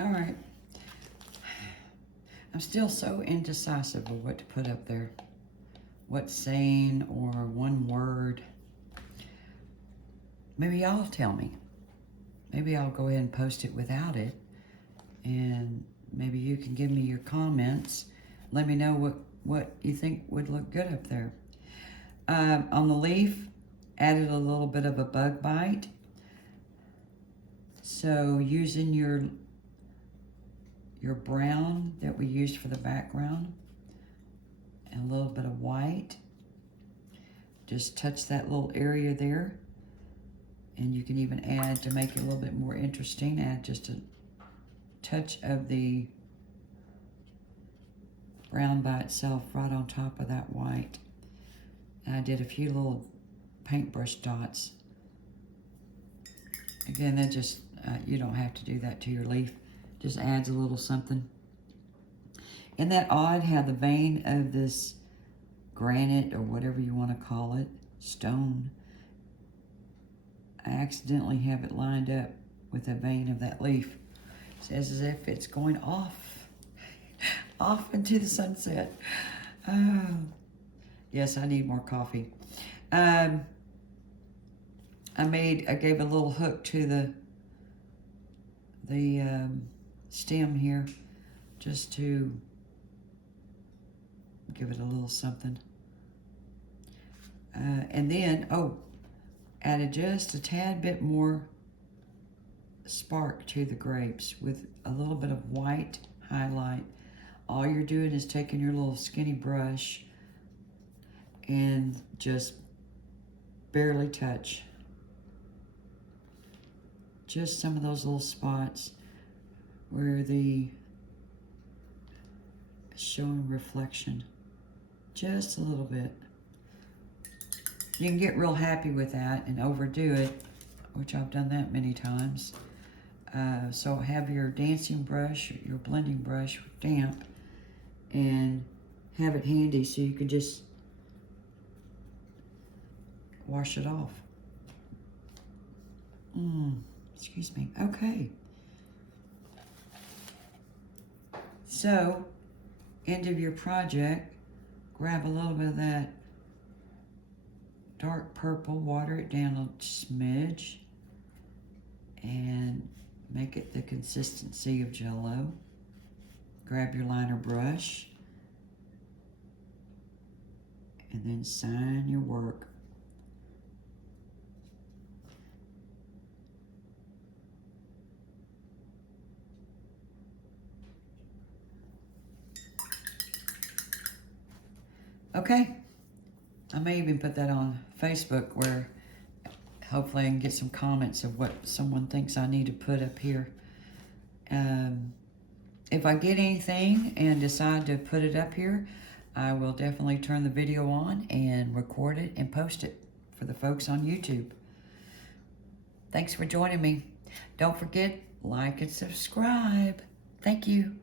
All right. I'm still so indecisive of what to put up there. What saying or one word. Maybe y'all tell me. Maybe I'll go ahead and post it without it. And maybe you can give me your comments. Let me know what you think would look good up there. On the leaf, added a little bit of a bug bite. So using your brown that we used for the background and a little bit of white. Just touch that little area there. And you can even add, to make it a little bit more interesting, add just a touch of the brown by itself right on top of that white. And I did a few little paintbrush dots. Again, that just, you don't have to do that to your leaf. Just adds a little something. Isn't that odd how the vein of this granite, or whatever you want to call it, stone, I accidentally have it lined up with the vein of that leaf. It's as if it's going off into the sunset. Oh, yes, I need more coffee. I gave a little hook to the stem here, just to give it a little something. And then, added just a tad bit more spark to the grapes with a little bit of white highlight. All you're doing is taking your little skinny brush and just barely touch. Just some of those little spots where the showing reflection. Just a little bit. You can get real happy with that and overdo it, which I've done that many times. So have your dancing brush, your blending brush damp, and have it handy so you can just wash it off. Excuse me. Okay. So, end of your project, grab a little bit of that dark purple, water it down a smidge, and make it the consistency of Jell-O. Grab your liner brush, and then sign your work. Okay. I may even put that on Facebook, where hopefully I can get some comments of what someone thinks I need to put up here. If I get anything and decide to put it up here, I will definitely turn the video on and record it and post it for the folks on YouTube. Thanks for joining me. Don't forget, like and subscribe. Thank you.